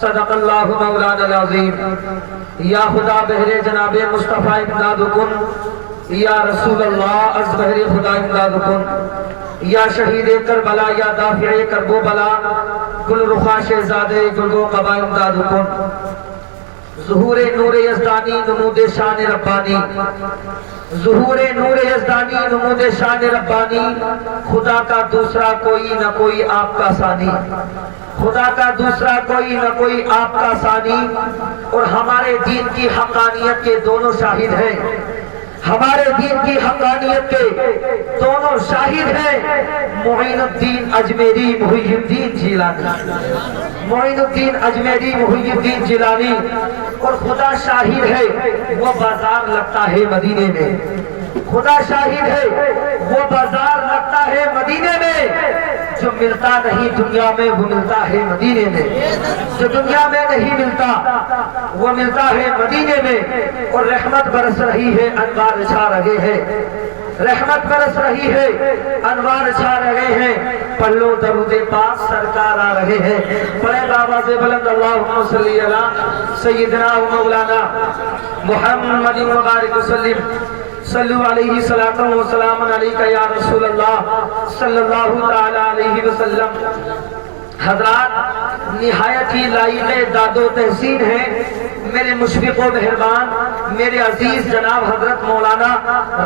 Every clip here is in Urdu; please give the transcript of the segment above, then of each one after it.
صدق اللہ مولانا العظیم۔ یا خدا بہر جناب مصطفیٰ امداد کن، یا رسول اللہ از بہر خدا امداد کن، یا شہید کربلا یا دافع کرب و بلا، گل رخا شہزاد گلگو قبا امداد کن۔ ظہور نور یزدانی نمود شان ربانی، ظہور نور یزدانی نمود شان ربانی، خدا کا دوسرا کوئی نہ کوئی آپ کا ثانی، خدا کا دوسرا کوئی نہ کوئی آپ کا ثانی، اور ہمارے دین کی حقانیت کے دونوں شاہد ہیں، ہمارے دین کی حقانیت کے دونوں شاہد ہیں، معین الدین اجمیری محی الدین جیلانی، معین الدین اجمیری محی الدین جیلانی، اور خدا شاہد ہے وہ بازار لگتا ہے مدینے میں، خدا شاہد ہے وہ بازار لگتا ہے مدینے میں، جو ملتا نہیں دنیا میں وہ ملتا ہے مدینے میں، جو دنیا میں نہیں ملتا وہ ملتا ہے مدینے میں، اور رحمت برس رہی ہے انوار چھا رہے ہیں، رحمت برس رہی ہے انوار چھا رہے ہیں، پلو درود پاک سرکار آ رہے ہیں، پڑھے بابا سے بلند اللہم صلی اللہ سیدنا و مولانا محمد مبارک وسلم، صلو علیہ صلاۃ و سلام علیکہ یا رسول اللہ صلی اللہ تعالی علیہ وسلم۔ حضرات نہایت ہی لائق داد و تحسین ہیں میرے مشفق و مہربان میرے عزیز جناب حضرت مولانا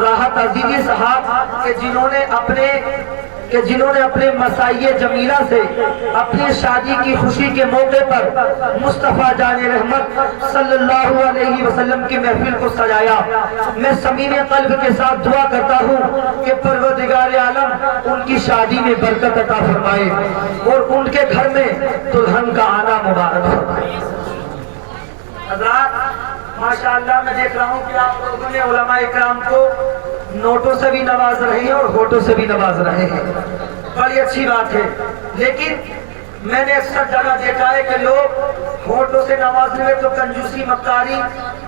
راحت عزیزی صاحب کہ جنہوں نے اپنے مسائی جمیلہ سے اپنی شادی کی خوشی کے موقع پر مصطفیٰ جان رحمت صلی اللہ علیہ وسلم کی محفل کو سجایا۔ میں صمیم قلب کے ساتھ دعا کرتا ہوں کہ پروردگار عالم ان کی شادی میں برکت عطا فرمائے اور ان کے گھر میں دلہن کا آنا مبارک فرمائے۔ حضرات ماشاءاللہ میں دیکھ رہا ہوں کہ آپ لوگوں نے علماء اکرام کو نوٹوں سے بھی نواز رہے ہیں اور ہوٹوں سے بھی نواز رہے ہیں، بڑی اچھی بات ہے، لیکن میں نے اکثر جگہ دیکھا ہے کہ لوگ ہوٹوں سے نوازنے میں تو کنجوسی مکاری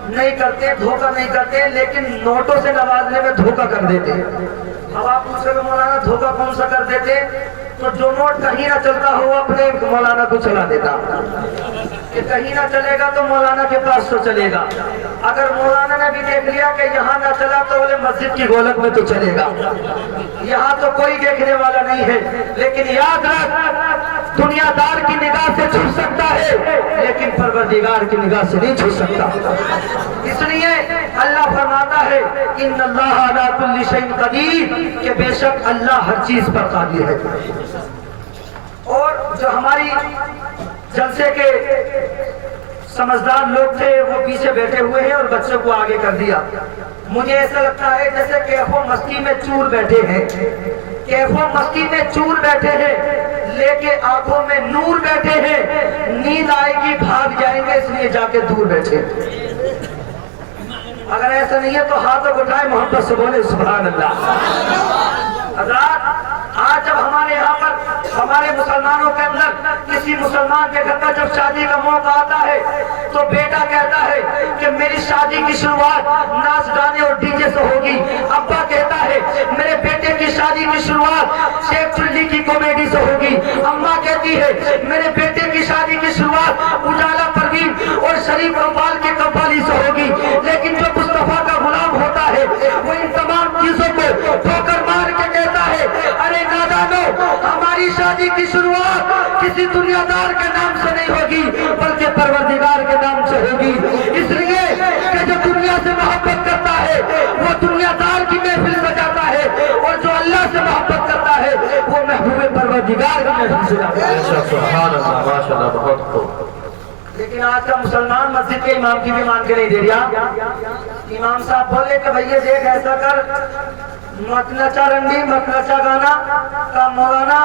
نہیں کرتے، دھوکہ نہیں کرتے، لیکن نوٹوں سے نوازنے میں دھوکہ کر دیتے۔ اب آپ پوچھ رہے مولانا دھوکہ کون سا کر دیتے؟ تو جو نوٹ کہیں نہ چلتا ہو اپنے مولانا کو چلا دیتا، کہ کہیں نہ چلے گا تو مولانا کے پاس تو چلے گا، اگر مولانا نے بھی دیکھ لیا کہ یہاں نہ چلا تو بولے مسجد کی گولک میں تو چلے گا، یہاں تو کوئی دیکھنے والا نہیں ہے۔ لیکن یاد رکھ دنیا دار کی نگاہ سے چھپ سکتا ہے لیکن پروردگار کی نگاہ سے نہیں چھپ سکتا، اس لیے اللہ فرماتا ہے ان اللہ علی کل شیء قدیر، کہ بے شک اللہ ہر چیز پر قادر ہے۔ اور جو ہماری جلسے کے سمجھدار لوگ تھے وہ پیچھے بیٹھے ہوئے ہیں اور بچوں کو آگے کر دیا، مجھے ایسا لگتا ہے جیسے کیف و مستی میں چور بیٹھے ہیں، کیف و مستی میں چور بیٹھے ہیں، لے کے آنکھوں میں نور بیٹھے ہیں، نیند آئے گی بھاگ جائیں گے اس لیے جا کے دور بیٹھے۔ اگر ایسا نہیں ہے تو ہاتھوں کو اٹھائے محبت سے بولے سبحان اللہ۔ حضرات آج جب ہمارے یہاں پر ہمارے مسلمانوں کے اندر کسی مسلمان کے گھر پر جب شادی کا موقع آتا ہے تو بیٹا کہتا ہے کہ میری شادی کی شروعات ناچ گانے اور ڈی جے سے ہوگی، ابا کہتا ہے میرے بیٹے کی شادی کی شروعات شیخ چلی کی کامیڈی سے ہوگی، اماں کہتی ہے میرے بیٹے کی شادی کی شروعات اجالا پروین اور شریف اقبال کی قوالی سے ہوگی۔ لیکن جو مصطفیٰ کا غلام ہوتا ہے وہ ان تمام چیزوں کو ٹھوکر مار کے کہتا ہے ارے نادانو ہماری شادی کی شروعات کسی دنیا دار کے نام سے نہیں ہوگی بلکہ پروردگار کے نام سے ہوگی، اس لیے کہ جو دنیا سے محبت کرتا ہے وہ دنیا دار کی محفل سجاتا ہے اور جو اللہ سے محبت کرتا ہے وہ محبوب پروردگار کی محفل سجاتا ہے۔ سبحان اللہ ماشاءاللہ بہت خوب۔ لیکن آج کا مسلمان مسجد کے امام کی بھی مان کے نہیں دے رہا، امام صاحب بولے کہ بھئی دیکھ ایسا کر مت نچا رنڈی مت نچا گانا کا مولانا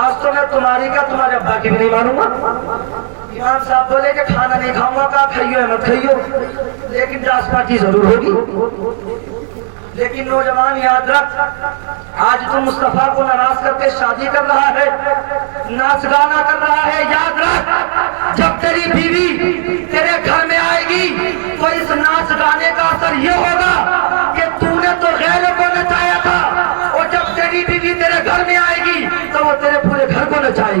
آج تو میں تمہاری کا تمہارے ابا کی بھی نہیں مانوں گا۔ امام صاحب بولے کہ کھانا نہیں کھاؤں گا، کہا کھائیو مت کھائیو لیکن جاس پاٹی ضرور ہوگی۔ لیکن نوجوان یاد رکھ آج تو مصطفیٰ کو ناراض کر کے شادی کر رہا ہے، ناچ گانا کر رہا ہے، یاد رکھ جب تیری بیوی تیرے گھر میں آئے گی تو اس ناچ گانے کا اثر یہ ہوگا کہ تو نے تو غیروں کو نچایا تھا، اور جب تیری بیوی تیرے گھر میں آئے گی تو وہ تیرے پورے گھر کو نچائے گی۔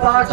5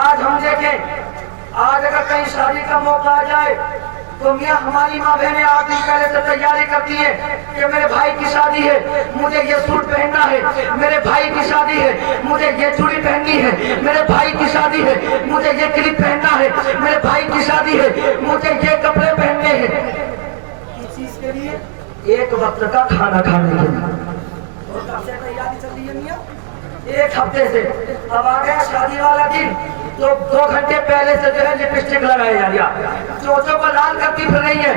آج ہم دیکھیں آج اگر کہیں شادی کا موقع آ جائے تو میاں ہماری ماں بہنیں آج دن پہلے سے تیاری کرتی ہیں کہ میرے بھائی کی شادی ہے مجھے یہ سوٹ پہننا ہے، میرے بھائی کی شادی ہے مجھے یہ چوڑی پہننی ہے، میرے بھائی کی شادی ہے مجھے یہ کلپ پہننا ہے، میرے بھائی کی شادی ہے مجھے یہ کپڑے پہننے ہیں۔ کس چیز کے لیے؟ ایک وقت کا کھانا کھانے کے لیے۔ اور کب سے تیاری چل رہی ہے میاں؟ ایک ہفتے سے۔ اب آ گیا شادی والا دن تو 2 گھنٹے پہلے سے جو ہے لپسٹک لگائے جا رہا، چوچوں کو لال کرتی پھر رہی ہے۔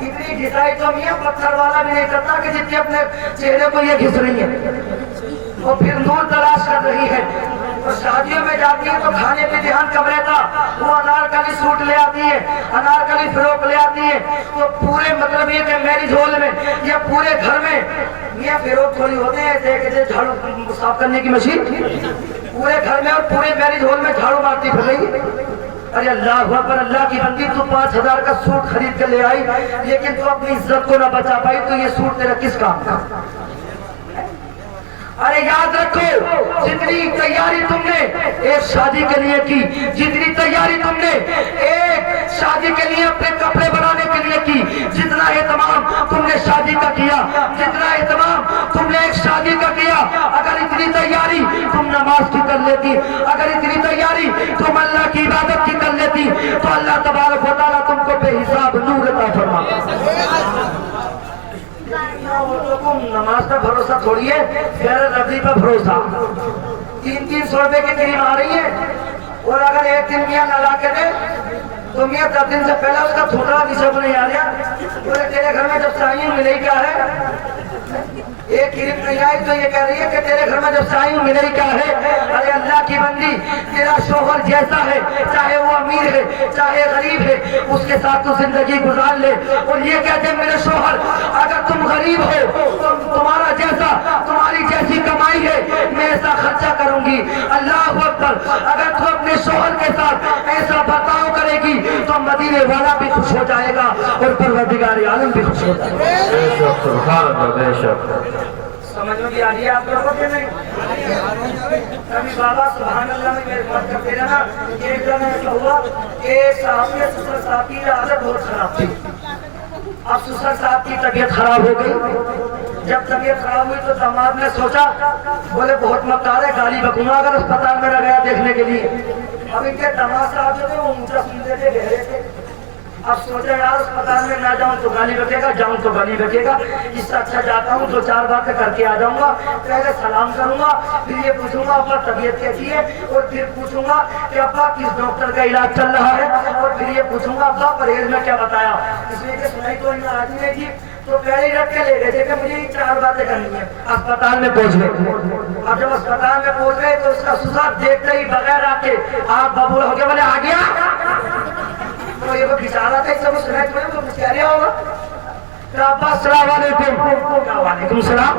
اتنی گھسائی تو میاں پتھر والا بھی نہیں کرتا کہ جتنی اپنے چہرے کو یہ گھس رہی ہے، وہ پھر نور تلاش کر رہی ہے۔ اور شادیوں میں جاتی ہے تو کھانے پہ دھیان کم رہتا، وہ انارکلی سوٹ لے آتی ہے، انارکلی فروک لے آتی ہے، تو پورے مطلب یہ کہ میرج ہال میں یا پورے گھر میں یہ فروک تھوڑی ہوتے ہیں ایسے جھاڑو صاف کرنے کی مشین، پورے گھر میں اور پورے میرج ہال میں جھاڑو مارتی پھر رہی۔ ارے اللہ اکبر، اللہ کی بندی، تو 5000 کا سوٹ خرید کے لے آئی لیکن تو اپنی عزت کو نہ بچا پائی، تو یہ سوٹ تیرا کس کام کا؟ ارے یاد رکھو جتنی تیاری تم نے ایک شادی کے لیے کی، جتنی تیاری تم نے ایک شادی کے لیے اپنے کپڑے بنانے کے لیے کی، جتنا اہتمام تم نے شادی کا کیا، جتنا اہتمام تم نے ایک شادی کا کیا، اگر اتنی تیاری تم نماز کی کر لیتی، اگر اتنی تیاری تم اللہ کی عبادت کی کر لیتی تو اللہ تبارک و تعالیٰ تم کو بے حساب نور عطا فرماتا۔ نماز پر بھروسہ تھوڑی ہے، غیر رضی پر بھروسہ۔ 300 روپے کی کریم آ رہی ہے اور اگر ایک دن میاں نہ لا کے دے تو میاں 10 دن سے پہلے اس کا تھوڑا نیچے کو نہیں آ رہا، بولے تیرے گھر میں جب چاہیے ملے کیا ہے؟ ایک کریم نہیں آئی تو یہ کہہ رہی ہے کہ تیرے گھر میں جب چاہیے ملے کیا ہے؟ ارے اللہ کی بندی، تیرا شوہر جیسا ہے، چاہے وہ امیر ہے چاہے غریب ہے، اس کے ساتھ تو زندگی گزار لے۔ اور یہ کہتے ہیں میرے شوہر اگر تم غریب ہو تو تمہارا جیسا، تمہاری جیسی کمائی ہے میں ایسا خرچہ کروں گی۔ اللہ اکبر، اگر تو اپنے شوہر کے ساتھ ایسا برتاؤ کرے گی تو مدینے والا بھی خوش ہو جائے گا اور پروردگار عالم بھی خوش ہو جائے گا۔ بے شک، سبحان اللہ، بے شک۔ سمجھ میں بھی آ رہی ہے آپ لوگوں کے نہیں؟ کبھی بابا سبحان اللہ میں میرے بات کرتے رہنا۔ ایک دن ایسا ہوا کہ صاحب کے سسر صاحب کی عادت بہت خراب تھی، اب سسر صاحب کی طبیعت خراب ہو گئی۔ جب طبیعت خراب ہوئی تو داماد نے سوچا، بولے بہت مکار ہے، گالی بکوں اگر اسپتال میں گیا دیکھنے کے لیے۔ اب ان کے داماد صاحب جو تھے وہ اونچا سنتے تھے، گہرے تھے۔ اب سوچا یار اسپتال میں نہ جاؤں تو گالی بکے گا، جاؤں تو گالی بکے گا، اس سے اچھا جاتا ہوں 2-4 باتیں کر کے آ جاؤں گا، پہلے سلام کروں گا، پھر یہ پوچھوں گا ابا طبیعت کیسی ہے، اور پھر پوچھوں گا کہ ابا کس ڈاکٹر کا علاج چل رہا ہے، اور پھر یہ پوچھوں گا ابا پرہیز میں کیا بتایا۔ اس لیے کہ سنائی تو انہیں آج نہیں تھی تو پہلے ہی رکھ کے لے گئے تھے کہ مجھے 4 باتیں کرنی ہیں۔ اسپتال میں پہنچ گئے، اب جب اسپتال میں پہنچ گئے تو اس کا سسر دیکھتے ہی بغیر آ کے آپ ببول ہو گیا، بولے آ گیا تو یہ وہ بیچارہ تھا، اس سے وہ سنائی تو نہیں تو کچھ کہہ رہا ہوگا کہ ابا السلام علیکم۔ وعلیکم السلام۔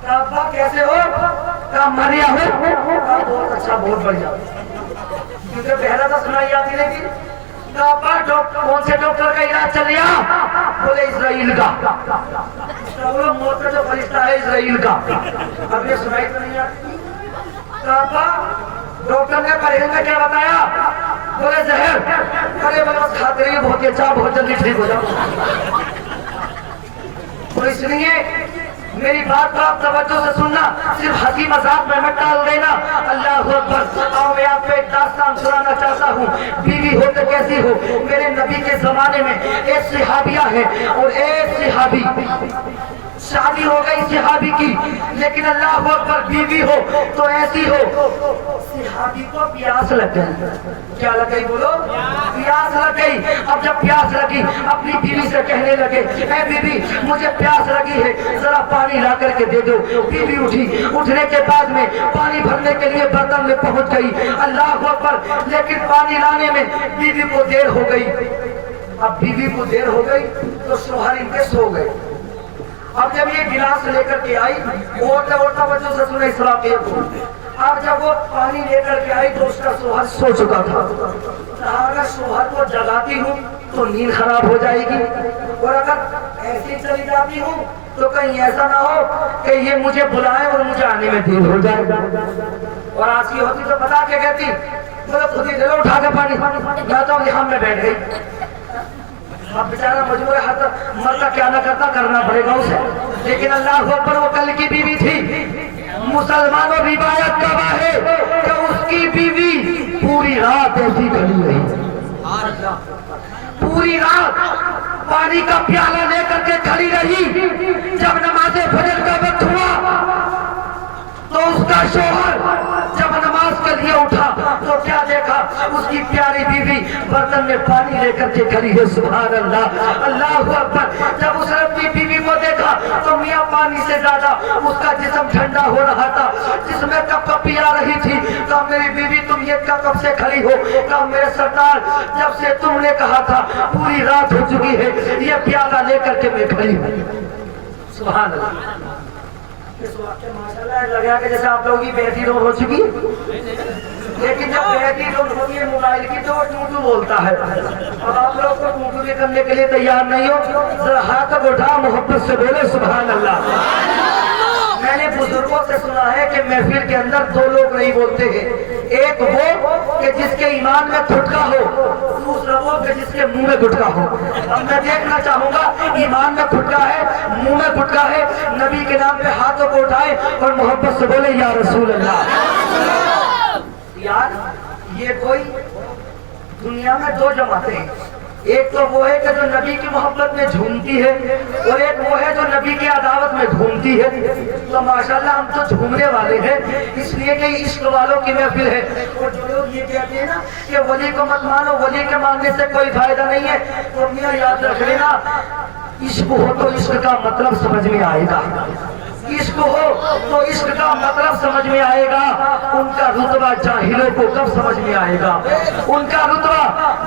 کہ ابا کیسے ہو؟ کہ مریا ہو؟ بہت اچھا، بہت بڑھیا، کیونکہ پہلا تو سنائی آتی نہیں تھی۔ کہ ابا کون سے ڈاکٹر کا علاج چل رہا؟ بولے اسرائیل کا۔ بولو موت کا جو فرشتہ ہے اسرائیل کا۔ اب یہ سنائی تو نہیں آتی۔ کہ ابا ڈاکٹر نے پرہیز میں کیا بتایا؟ بولے زہر۔ ارے بولے بس کھاتے رہیے، بہت اچھا، بہت جلدی ٹھیک ہو جاؤ۔ تو اس لیے میری بات کو آپ توجہ سے سننا، صرف ہنسی مذاق میں مت ڈال دینا۔ اللہ اکبر۔ آؤ میں آپ کو ایک داستان سنانا چاہتا ہوں، بیوی ہو تو کیسی ہو۔ میرے نبی کے زمانے میں ایک صحابیہ ہے اور ایک صحابی، شادی ہو گئی صحابی کی، لیکن اللہ اکبر بیوی ہو تو ایسی ہو، صحابی کو پیاس لگ گئی۔ کیا لگ گئی بولو؟ پیاس لگ گئی۔ اب جب پیاس لگی اپنی بیوی سے کہنے لگے، اے بیوی مجھے پیاس لگی ہے، ذرا پانی لا کر کے دے دو۔ بیوی اٹھی، اٹھنے کے بعد میں پانی بھرنے کے لیے برتن میں پہنچ گئی، اللہ اکبر، لیکن پانی لانے میں بیوی کو دیر ہو گئی۔ اب بیوی کو دیر ہو گئی تو شوہر ان کے سو گئے۔ اب جب یہ گلاس لے کر کے آئی، اوڑتا بچوں سے سنے اسراف کے، اب جب وہ پانی لے کر کے آئی تو اس کا شوہر سو چکا تھا۔ اگر شوہر کو جگاتی ہوں تو نیند خراب ہو جائے گی، اور اگر ایسی چلی جاتی ہوں تو کہیں ایسا نہ ہو کہ یہ مجھے بلائے اور مجھے آنے میں دیر ہو جائے گا۔ اور آج کی ہوتی تو بتا کے کہتی بولے خود ہی دے دو اٹھا کے پانی، میں تو اب ہم میں بیٹھ گئی. اب بیچارہ مجبور ہے، مرتا کیا نہ کرتا، کرنا پڑے گا اسے. لیکن اللہ اکبر، وہ کل کی بیوی تھی. مسلمانوں روایت گواہ ہے کہ اس کی بیوی پوری رات ایسی کھڑی رہی، پوری رات پانی کا پیالہ لے کر کے کھڑی رہی. جب نماز فجر کا وقت ہوا تو اس کا شوہر جب نماز کے لیے اٹھا تو کیا دیکھا، اس کی پیاری بیوی برتن میں پانی لے کر کے کھڑی ہے. سبحان اللہ، اللہ اکبر. جب اس نے اپنی بیوی کو دیکھا تو میاں پانی سے زیادہ اس کا جسم ٹھنڈا ہو رہا تھا، جس میں کپ کپ پیا رہی تھی. کہا میری بیوی تم یہ کب سے کھڑی ہو؟ کہا میرے سرکار جب سے تم نے کہا تھا پوری رات ہو چکی ہے، یہ پیالہ لے کر کے میں کھڑی ہوں. سبحان اللہ. اس واقعے ماشاءاللہ لگا کہ جیسے آپ لوگوں کی بیٹی روڈ ہو چکی، لیکن جب بیٹی روڈ ہوتی ہے موبائل کی تو وہ ٹوٹو بولتا ہے. اب آپ لوگ کو ٹوٹو بھی کرنے کے لیے تیار نہیں ہو، ذرا ہاتھ اٹھا محبت سے بولے سبحان اللہ. میں نے بزرگوں سے سنا ہے کہ محفل کے اندر دو لوگ نہیں بولتے ہیں، ایک وہ کہ جس کے ایمان میں کھٹکا ہو، دوسرا وہ کہ جس کے منہ میں گٹکا ہو. اب میں دیکھنا چاہوں گا ایمان میں کھٹکا ہے، منہ میں گٹکا ہے، نبی کے نام پہ ہاتھوں کو اٹھائے اور محبت سے بولے یا رسول اللہ. یار یہ کوئی دنیا میں دو جماعتیں ہیں، ایک تو وہ ہے کہ جو نبی کی محبت میں جھومتی ہے، اور ایک وہ ہے جو نبی کی عداوت میں گھومتی ہے. تو ماشاءاللہ ہم تو جھومنے والے ہیں، اس لیے کہ عشق والوں کی محفل ہے. اور جو لوگ یہ کہتے ہیں نا کہ ولی کو مت مانو، ولی کے ماننے سے کوئی فائدہ نہیں ہے، تو میاں یاد رکھ لینا عشق ہو تو عشق کا مطلب سمجھ میں آئے گا، عشق ہو تو عشق کا مطلب سمجھ میں آئے گا. ان کا رتبہ جاہلوں کو کب سمجھ میں آئے گا، ان کا رتبہ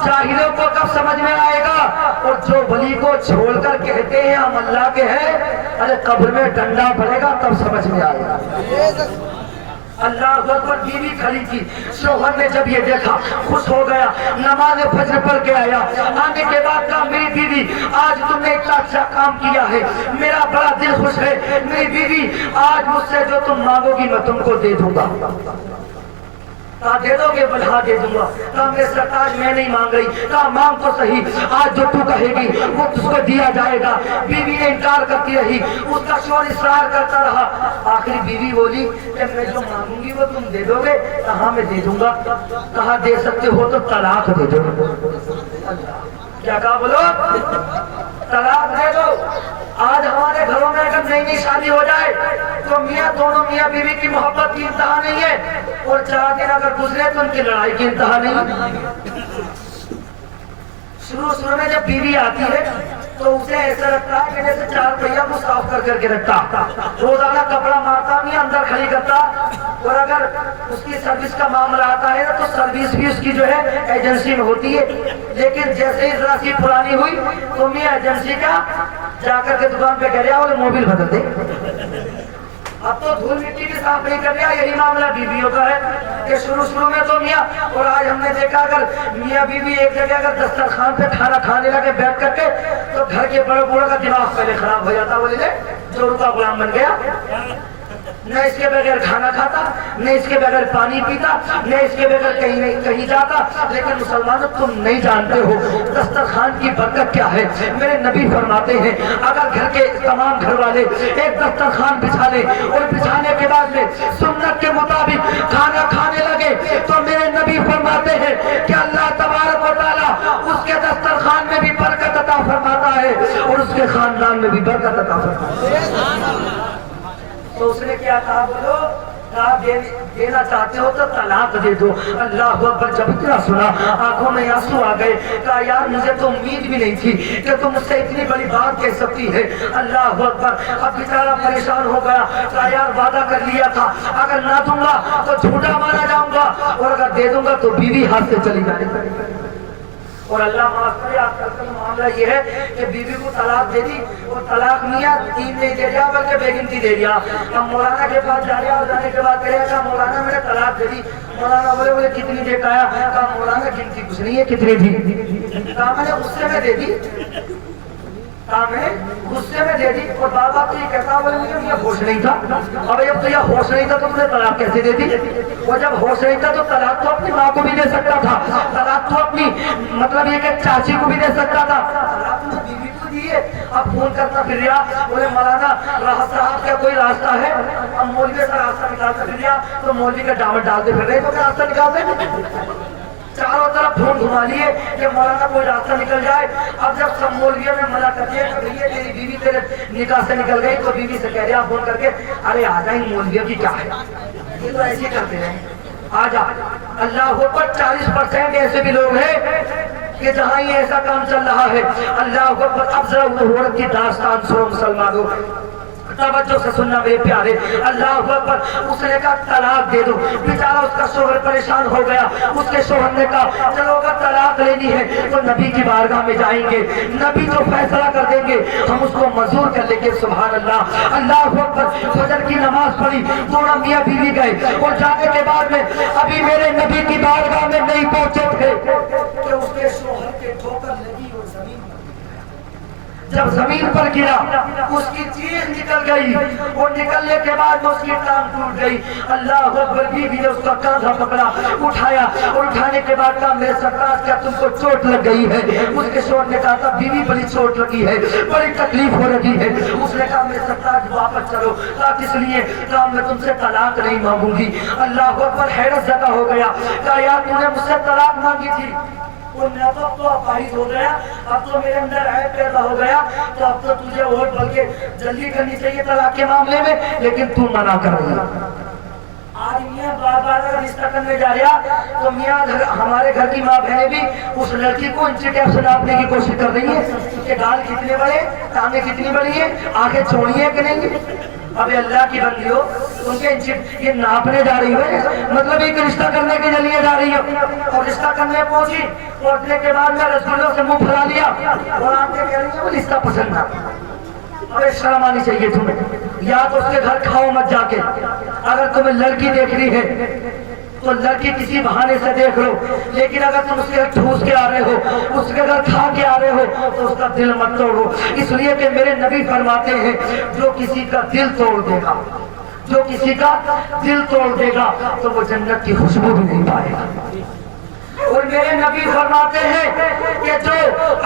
جاہلوں کو کب سمجھ میں آئے گا. اور جو ولی کو چھوڑ کر کہتے ہیں ہم اللہ کے ہیں، ارے قبر میں ڈنڈا پڑے گا تب سمجھ میں آئے گا. اللہ اکبر. بیوی کھڑی تھی، شوہر نے جب یہ دیکھا خوش ہو گیا، نماز فجر پڑھ کے آیا. آنے کے بعد کہا میری بیوی آج تم نے اتنا اچھا کام کیا ہے، میرا بڑا دل خوش ہے. میری بیوی آج مجھ سے جو تم مانگو گی میں تم کو دے دوں گا. کہا دے دو گے؟ بلہا دے دوں گا. کہا میرے سرکار میں نہیں مانگ رہی. کہا مانگ تو صحیح، آج جو تو کہے گی وہ تجھ کو دیا جائے گا. بیوی نے انکار کرتی رہی، اس کا شوہر اصرار کرتا رہا. آخری بیوی بولی کہ میں جو مانگوں گی وہ تم دے دو گے؟ کہا میں دے دوں گا. کہا دے سکتے ہو تو طلاق دے دو. کیا کہا بولو؟ طلاق دے دو. آج ہمارے گھروں میں اگر نئی نئی شادی ہو جائے تو میاں دونوں میاں بیوی کی محبت کی انتہا نہیں ہے، اور 4 دن اگر گزرے تو ان کی لڑائی کی انتہا نہیں. شروع میں جب بیوی آتی ہے تو اسے ایسا رکھتا ہے کہ جیسے 4 پہیا کو صاف کر کے رکھتا، روزانہ کپڑا مارتا نہیں، اندر کھڑی کرتا. اور اگر اس کی سروس کا معاملہ آتا ہے تو سروس بھی اس کی جو ہے ایجنسی میں ہوتی ہے. لیکن جیسے ہی ذرا سی پرانی ہوئی تو میاں ایجنسی کا جا کر کے دکان پہ کہہ رہا اور موبائل بدل دے. اب تو دھول مٹی بھی صاف نہیں کر رہا. یہی معاملہ بیویوں کا ہے کہ شروع میں تو میاں، اور آج ہم نے دیکھا اگر میاں بیوی ایک جگہ اگر دسترخوان پہ کھانا کھانے لگے بیٹھ کر کے تو گھر کے بڑے بوڑھوں کا دماغ پہلے خراب ہو جاتا. بولے چوروں کا غلام بن گیا، نہ اس کے بغیر کھانا کھاتا، نہ اس کے بغیر پانی پیتا، نہ اس کے بغیر کہیں جاتا. لیکن مسلمانوں تم نہیں جانتے ہو دسترخوان کی برکت کیا ہے. میرے نبی فرماتے ہیں اگر گھر کے تمام گھر والے ایک دسترخوان بچھا لیں اور بچھانے کے بعد میں سنت کے مطابق کھانا کھانے لگے تو میرے نبی فرماتے ہیں کہ اللہ تبارک و تعالیٰ اس کے دسترخوان میں بھی برکت عطا فرماتا ہے اور اس کے خاندان میں بھی برکت عطا فرماتا ہے. تو اس نے کیا کہا بولو؟ دینا چاہتے ہو تو طلاق دے دو. اللہ اکبر. جب اتنا سنا آنکھوں میں آنسو آ گئے. کہا یار مجھے تو امید بھی نہیں تھی کہ تم مجھ سے اتنی بڑی بات کہہ سکتی ہے. اللہ اکبر. اب بیچارہ پریشان ہو گیا. کہا یار وعدہ کر لیا تھا اگر نہ دوں گا تو جھوٹا مانا جاؤں گا، اور اگر دے دوں گا تو بیوی ہاتھ سے چلی جائے گی. اور اللہ معاف کرے آج کل کا معاملہ یہ ہے کہ بیوی کو طلاق دے دی، اور طلاق میاں 3 نہیں دے دیا بلکہ بے گنتی دے دیا. اب مولانا کے پاس جا رہا اور جانے کے بعد کہہ رہا مولانا میں نے طلاق دے دی. مولانا بولے کتنی دے پایا؟ کہا مولانا گنتی کچھ نہیں ہے، کتنی تھی؟ کہا میں نے غصے میں دے دی. میں غصے میں دے دی اور بار بار تو یہ کہتا بولے مجھے یہ ہوش نہیں تھا. اب جب تو یہ ہوش نہیں تھا تو تم نے طلاق کیسے دے دی؟ وہ جب ہوش نہیں تھا تو طلاق تو اپنی ماں کو بھی دے سکتا تھا, طلاق تو اپنی مطلب یہ کہ چاچی کو بھی دے سکتا تھا, طلاق تو بیوی کو دیے. اب فون کرتا پھر رہا بولے مولانا راحت صاحب کا کوئی راستہ ہے؟ اب مولوی کا راستہ نکالتا پھر رہا تو مولوی کا ڈامٹ ڈالتے پھر رہے تو کیا راستہ نکالتے؟ چاروں طرف فون گھما لیے کہ مولانا کوئی راستہ نکل جائے. اب جب سب مولویوں نے منع کر دیا کہ بھئی تیری بیوی تیرے نکاح سے نکل گئی تو بیوی سے کہہ رہا فون کر کے ارے آ جائیں مولویوں کی کیا ہے, یہ تو ایسے کرتے ہیں آ جا. اللہ اکبر 40% ایسے بھی لوگ ہیں کہ جہاں یہ ایسا کام چل رہا ہے. اللہ اکبر. اب ذرا عورت کی داستان سنو مسلمانوں, توجہ سے سننا میرے پیارے. اللہ اکبر. اس نے کہا طلاق دے دو. بیچارہ اس کا شوہر پریشان ہو گیا. اس کے شوہر نے کہا چلو اگر طلاق لینی ہے تو نبی کی بارگاہ میں جائیں گے, نبی جو فیصلہ کر دیں گے ہم اس کو منظور کر لیں گے. سبحان اللہ. اللہ اکبر. فجر کی نماز پڑھی, دونوں میاں بیوی گئے اور جانے کے بعد میں ابھی میرے نبی کی بارگاہ میں نہیں پہنچے تھے کہ اس کے شوہر کے ٹھوکر لگی اور زمین جب زمین پر گرا اس کی چیخ نکل گئی اور نکلنے کے بعد اس کی ٹانگ ٹوٹ گئی. اللہ اکبر. بیوی نے اس کا کاندھا پکڑا, اٹھایا اور اٹھانے کے بعد کہا میرے سرکار کیا تم کو چوٹ لگ گئی ہے؟ اس کے شوہر نے کہا تھا بیوی بڑی چوٹ لگی ہے, بڑی تکلیف ہو رہی ہے. اس نے کہا میرے سرکار واپس چلو. کہا کس لیے؟ کہا میں تم سے طلاق نہیں مانگوں گی. اللہ اکبر. حیرت زدہ ہو گیا. کہا یار تو نے مجھ سے طلاق مانگی تھی اور میں تو اپاہج ہو گیا, اب تو میرے اندر عیب پیدا ہو گیا, تو اب تو تجھے اور بلکہ جلدی کرنی چاہیے طلاق کے معاملے میں, لیکن تو منع کر رہی ہے. آج میاں بار بار اگر رشتہ کرنے جا رہا تو میاں ہمارے گھر کی ماں بہنیں بھی اس لڑکی کو انچی ٹیپ سے ناپنے کی کوشش کر رہی ہے کہ گال کتنے بڑے, ٹانگیں کتنی بڑی ہیں, آنکھیں چوڑی ہیں کہ نہیں. اب اللہ کی بندی ہو ان کے یہ ناپنے جا رہی ہے, مطلب ایک رشتہ کرنے کے لیے جا رہی ہے اور رشتہ کرنے پہنچی, پہنچنے کے بعد میں رسگلوں سے منہ پھیلا لیا اور آپ کے کہہ رہی ہیں وہ رشتہ پسند نہ. ابے شرم آنی چاہیے تمہیں. یا تو اس کے گھر کھاؤ مت جا کے. اگر تمہیں لڑکی دیکھنی ہے تو لڑکی کسی بہانے سے دیکھ لو, لیکن اگر تم اس کے گھر ٹھوس کے آ رہے ہو, اس کے گھر کھا کے آ رہے ہو تو اس کا دل مت توڑو. اس لیے کہ میرے نبی فرماتے ہیں جو کسی کا دل توڑ دے گا, جو کسی کا دل توڑ دے گا تو وہ جنت کی خوشبو بھی نہیں پائے گا. اور میرے نبی فرماتے ہیں کہ جو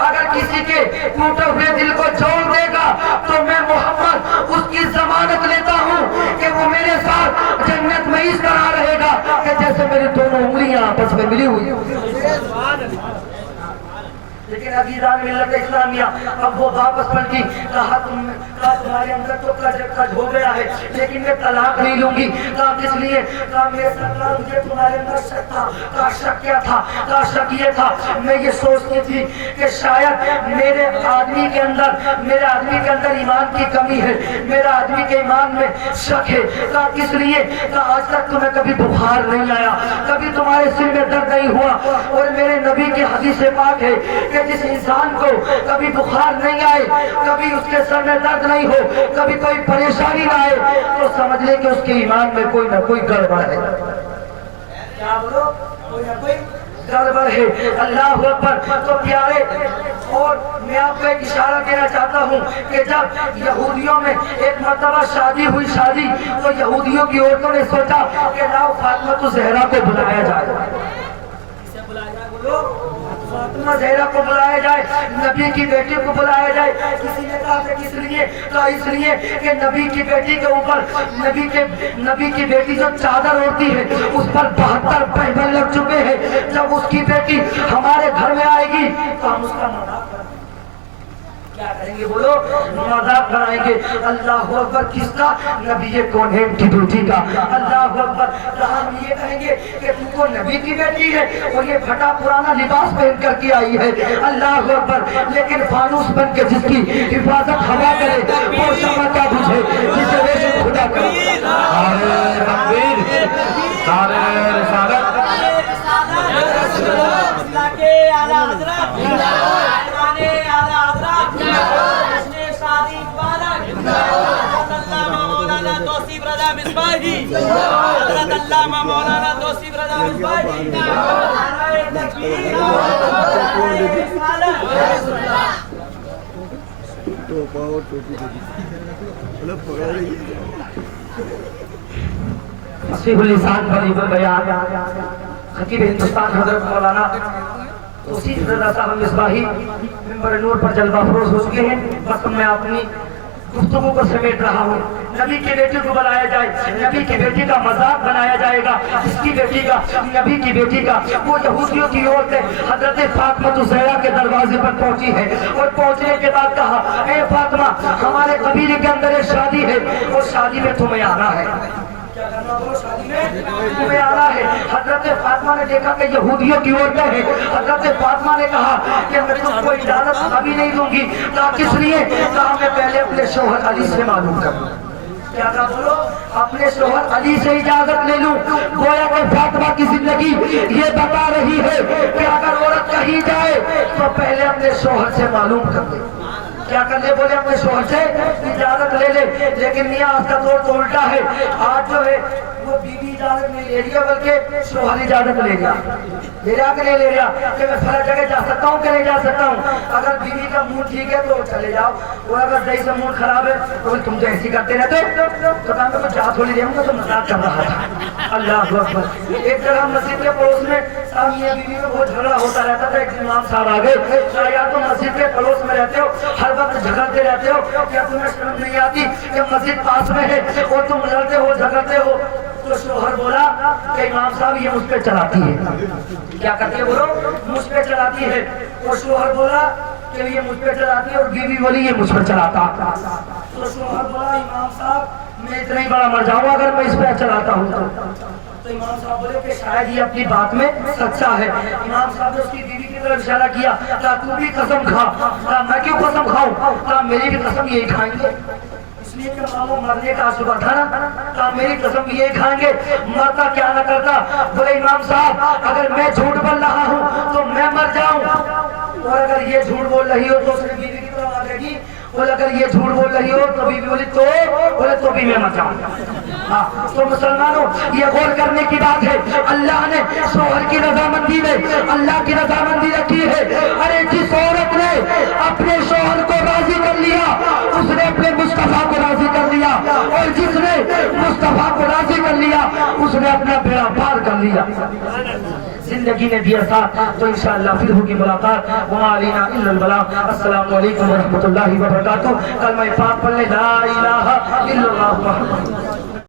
اگر کسی کے ٹوٹے ہوئے دل کو جوڑ دے گا تو میں محمد اس کی ضمانت لیتا ہوں کہ وہ میرے ساتھ جنت میں اس طرح رہے گا کہ جیسے میری دونوں انگلیاں آپس میں ملی ہوئی. لیکن عزیزان ملت اسلامیہ اب وہ واپس پلٹی, کہا تمہارے اندر تو کج ہو گیا ہے لیکن میں طلاق نہیں لوں گی. کہا کس لیے؟ کہا میرے سرکار مجھے تمہارے اندر شک تھا. کہا شک کیا تھا؟ کہا شک یہ تھا میں یہ سوچتی تھی کہ شاید میرے آدمی کے اندر ایمان کی کمی ہے, میرے آدمی کے ایمان میں شک ہے. کہا کس لیے؟ کہا آج تک تمہیں کبھی بخار نہیں آیا, کبھی تمہارے سر میں درد نہیں ہوا, اور میرے نبی کی حدیث پاک ہے کہ جس انسان کو کبھی بخار نہیں آئے, کبھی اس کے سر میں درد نہیں ہو, کبھی کوئی پریشانی نہ آئے تو سمجھ لے کہ اس کے ایمان میں کوئی نہ کوئی گڑبڑ ہے. کیا بولو؟ کوئی نہ کوئی گڑبڑ ہے. اللہ اکبر. تو پیارے, اور میں آپ کو ایک اشارہ دینا چاہتا ہوں کہ جب یہودیوں میں ایک مرتبہ شادی ہوئی تو یہودیوں کی عورتوں نے سوچا کہ لاؤ فاطمہ زہرا کو بلایا جائے. کسے بلایا جائے بولو؟ فاطمہ زہرا کو بلایا جائے, نبی کی بیٹی کو بلایا جائے. کسی نے کہا کہ کس لیے؟ کہا اس لیے کہ نبی کی بیٹی کے اوپر نبی کی بیٹی جو چادر ہوتی ہے اس پر 72 پہبند لگ چکے ہیں. جب اس کی بیٹی ہمارے گھر میں آئے گی تو ہم اس کا مذاق کریں گے. کیا کریں گے بولو؟ مذاق بنائیں گے. اللہ اکبر. کس کا؟ نبی کونین کی بیٹی کا. اللہ اکبر. ہم یہ کہیں گے کہ تم کو نبی کی بیٹی ہے اور یہ پھٹا پرانا لباس پہن کر کے آئی ہے. اللہ اکبر. لیکن فانوس بن کے جس کی حفاظت ہوا کرے وہ شمع کیا بجھے جسے ریشم خدا کرے. حضرت علامہ مولانا توصیف رضا مصباحی نعرہ تکبیر. فصیح اللسان غریب البیان خطیب ہندوستان حضرت مولانا توصیف رضا صاحب مصباحی منبر نور پر جلوہ افروز ہو چکے ہیں. بس میں اپنی گفتگو کو سمیٹ رہا ہوں. نبی کی بیٹی کو بلایا جائے, نبی کی بیٹی کا مذاق بنایا جائے گا, اس کی بیٹی کا, نبی کی بیٹی کا. وہ یہودیوں کی عورت حضرت فاطمہ الزہرا کے دروازے پر پہنچی ہے اور پہنچنے کے بعد کہا, اے فاطمہ ہمارے قبیلے کے اندر ایک شادی ہے اور شادی میں تمہیں آنا ہے. کیا کرنا ہو شادی میں تمہیں آنا ہے. حضرت فاطمہ نے دیکھا کہ یہودیوں کی عورتیں ہیں. حضرت فاطمہ نے کہا کہ میں تم کو اجازت ابھی نہیں دوں گی. کہا کس لیے؟ کہا میں پہلے اپنے شوہر علی سے معلوم کروں. کیا کہا بولو؟ اپنے شوہر علی سے اجازت لے لوں. گویا کہ فاطمہ کی زندگی یہ بتا رہی ہے کہ اگر عورت کہیں جائے تو پہلے اپنے شوہر سے معلوم کر لے. کیا کر لے؟ بولے اپنے شوہر سے اجازت لے لے. لیکن میاں آج کا دور تو الٹا ہے. آج جو ہے وہ بیوی اجازت نہیں لے رہی ہے بلکہ شوہر اجازت لے گیا. لے رہا کہ نہیں لے رہا کہ میں فلاں جگہ جا سکتا ہوں کہ نہیں جا سکتا ہوں. اگر بیوی کا موڈ ٹھیک ہے تو چلے جاؤ, اور اگر صحیح سے موڈ خراب ہے تو تم جو ایسی کرتے رہتے تو کہا میں جا تھوڑی دے ہوں گا تو مذاق کر رہا تھا. اللہ اکبر. ایک جگہ مسجد کے پڑوس میں میاں بیوی میں بہت جھگڑا ہوتا رہتا تھا. ایک امام صاحب آ گئے, یا تو مسجد کے پڑوس میں رہتے ہو, ہر وقت جھگڑتے رہتے ہو, کیا تمہیں شرم نہیں آتی کہ مسجد پاس میں ہے اور تم لڑتے ہو جھگڑتے ہو؟ تو شوہر بولا کہ امام صاحب یہ مجھ پہ چلاتی ہے. کیا کرتی ہے بولو؟ مجھ پہ چلاتی ہے. اور شوہر بولا کہ یہ مجھ پہ چلاتی ہے, اور بیوی بولی یہ مجھ پہ چلاتا. تو شوہر بولا امام صاحب میں اتنا ہی بڑا مر جاؤں اگر میں اس پہ چلاتا ہوں تو امام صاحب بولے کہ شاید یہ اپنی بات میں سچا ہے. امام صاحب نے اس کی بیوی کی طرف اشارہ کیا, کہا تو بھی قسم کھا. کہا میں کیوں قسم کھاؤں؟ کہا میری بھی قسم یہی کھائیں گے. اس لیے کہ ماموں مرنے کا صبح تھا نا. کہا میری قسم یہی کھائیں گے, مرتا کیا نہ کرتا. بولے امام صاحب اگر میں جھوٹ بول رہا ہوں تو میں مر جاؤں, اور اگر یہ جھوٹ بول رہی ہو تو اس نے بیوی کی طرف آ جائے گی. بولے اگر یہ جھوٹ بول رہی ہو تو بیوی بولی تو, بولے تو بھی میں مر جاؤں. ہاں تو مسلمانوں یہ غور کرنے کی بات ہے, اللہ نے شوہر کی رضامندی میں اللہ کی رضامندی رکھی ہے. ارے جس عورت نے اپنے شوہر کو راضی کر لیا اس نے اپنے مصطفیٰ کو راضی کر لیا, اور جس نے مصطفیٰ کو راضی کر لیا اس نے اپنا بیڑا پار کر لیا. زندگی نے دیا ساتھ تو انشاءاللہ پھر ہوگی ملاقات. وما علینا الا البلاغ. السلام علیکم ورحمۃ اللہ وبرکاتہ. کلمہ پاک پڑھ لیں, لا الہ الا اللہ محمد